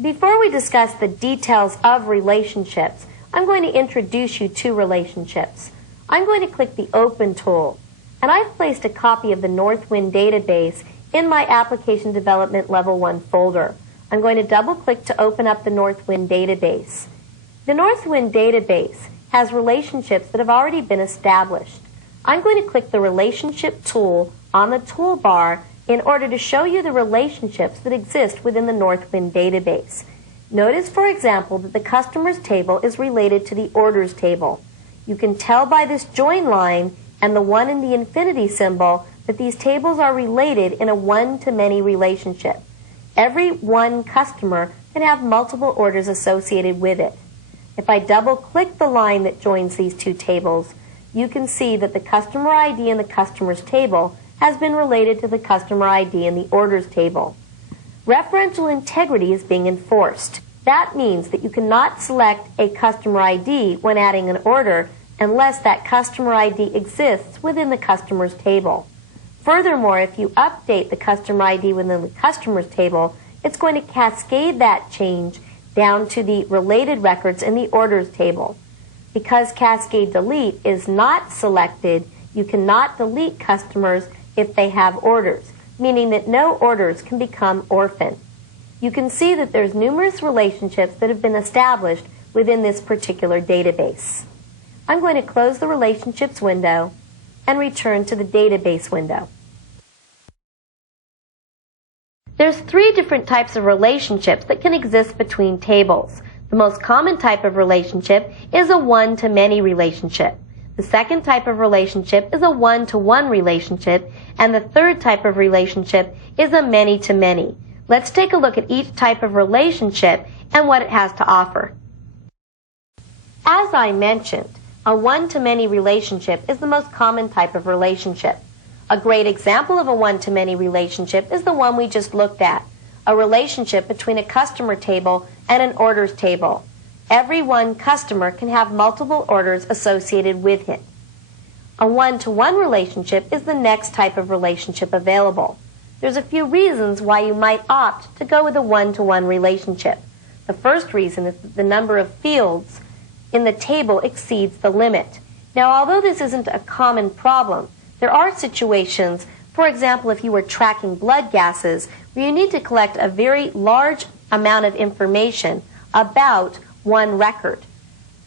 Before we discuss the details of relationships, I'm going to introduce you to relationships. I'm going to click the Open tool, and I've placed a copy of the Northwind database in my Application Development Level 1 folder. I'm going to double-click to open up the Northwind database. The Northwind database has relationships that have already been established. I'm going to click the Relationship tool on the toolbar in order to show you the relationships that exist within the Northwind database. Notice, for example, that the Customers table is related to the Orders table. You can tell by this join line and the 1 in the infinity symbol that these tables are related in a one-to-many relationship. Every one customer can have multiple orders associated with it. If I double-click the line that joins these two tables, you can see that the Customer ID in the Customers table has been related to the Customer ID in the Orders table. Referential integrity is being enforced. That means that you cannot select a Customer ID when adding an order unless that Customer ID exists within the Customers table. Furthermore, if you update the Customer ID within the Customers table, it's going to cascade that change down to the related records in the Orders table. Because Cascade Delete is not selected, you cannot delete customers if they have orders, meaning that no orders can become orphan. You can see that there's numerous relationships that have been established within this particular database. I'm going to close the Relationships window and return to the Database window. There's 3 different types of relationships that can exist between tables. The most common type of relationship is a one-to-many relationship. The second type of relationship is a one-to-one relationship, and the third type of relationship is a many-to-many. Let's take a look at each type of relationship and what it has to offer. As I mentioned, a one-to-many relationship is the most common type of relationship. A great example of a one-to-many relationship is the one we just looked at, a relationship between a customer table and an orders table. Every one customer can have multiple orders associated with it. A one-to-one relationship is the next type of relationship available. There's a few reasons why you might opt to go with a one-to-one relationship. The first reason is that the number of fields in the table exceeds the limit. Now, although this isn't a common problem, there are situations, for example, if you were tracking blood gases, where you need to collect a very large amount of information about one record.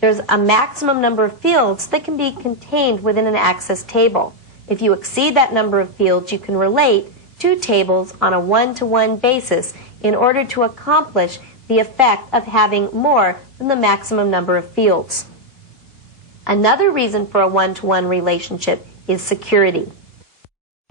There's a maximum number of fields that can be contained within an access table. If you exceed that number of fields, you can relate two tables on a one-to-one basis in order to accomplish the effect of having more than the maximum number of fields. Another reason for a one-to-one relationship is security.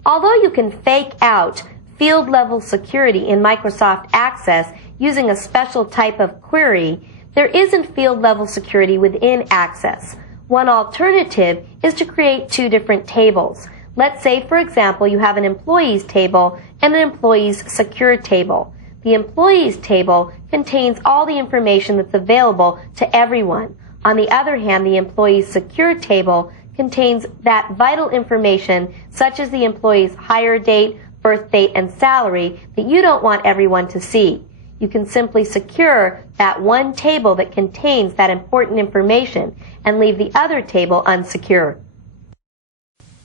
Although you can fake out field-level security in Microsoft Access using a special type of query, there isn't field-level security within Access. One alternative is to create 2 different tables. Let's say, for example, you have an employees table and an employees secure table. The employees table contains all the information that's available to everyone. On the other hand, the employees secure table contains that vital information, such as the employee's hire date, birth date, and salary, that you don't want everyone to see. You can simply secure that one table that contains that important information and leave the other table unsecure.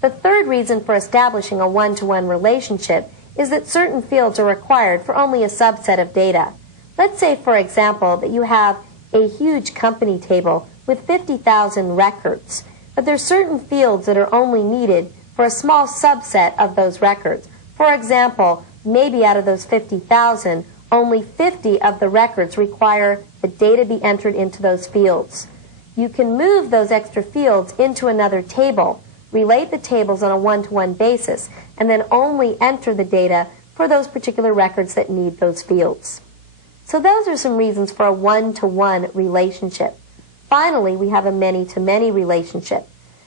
The third reason for establishing a one-to-one relationship is that certain fields are required for only a subset of data. Let's say, for example, that you have a huge company table with 50,000 records, but there are certain fields that are only needed for a small subset of those records. For example, maybe out of those 50,000, only 50 of the records require the data be entered into those fields. You can move those extra fields into another table, relate the tables on a one-to-one basis, and then only enter the data for those particular records that need those fields. So those are some reasons for a one-to-one relationship. Finally, we have a many-to-many relationship.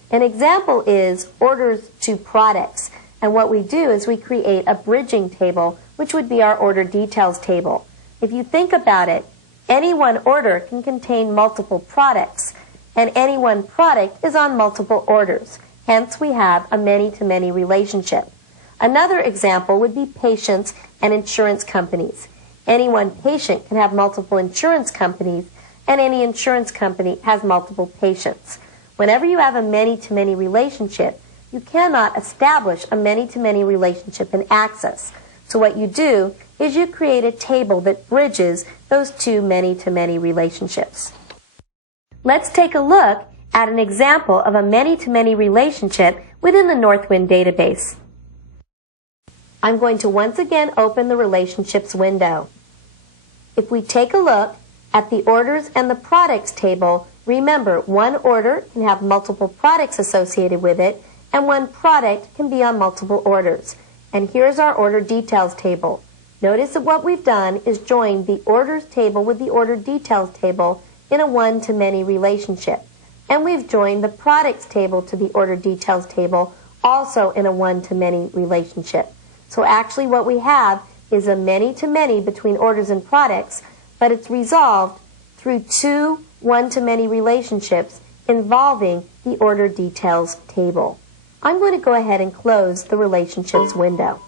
An example is orders to products. And what we do is we create a bridging table, which would be our order details table. If you think about it, any one order can contain multiple products, and any one product is on multiple orders. Hence, we have a many-to-many relationship. Another example would be patients and insurance companies. Any one patient can have multiple insurance companies, and any insurance company has multiple patients. Whenever you have a many-to-many relationship, you cannot establish a many-to-many relationship in Access. So what you do is you create a table that bridges those two many-to-many relationships. Let's take a look at an example of a many-to-many relationship within the Northwind database. I'm going to once again open the Relationships window. If we take a look at the Orders and the Products table, remember, one order can have multiple products associated with it, and one product can be on multiple orders. And here's our Order Details table. Notice that what we've done is joined the Orders table with the Order Details table in a one-to-many relationship. And we've joined the Products table to the Order Details table also in a one-to-many relationship. So actually what we have is a many-to-many between orders and products, but it's resolved through two one-to-many relationships involving the Order Details table. I'm going to go ahead and close the Relationships window.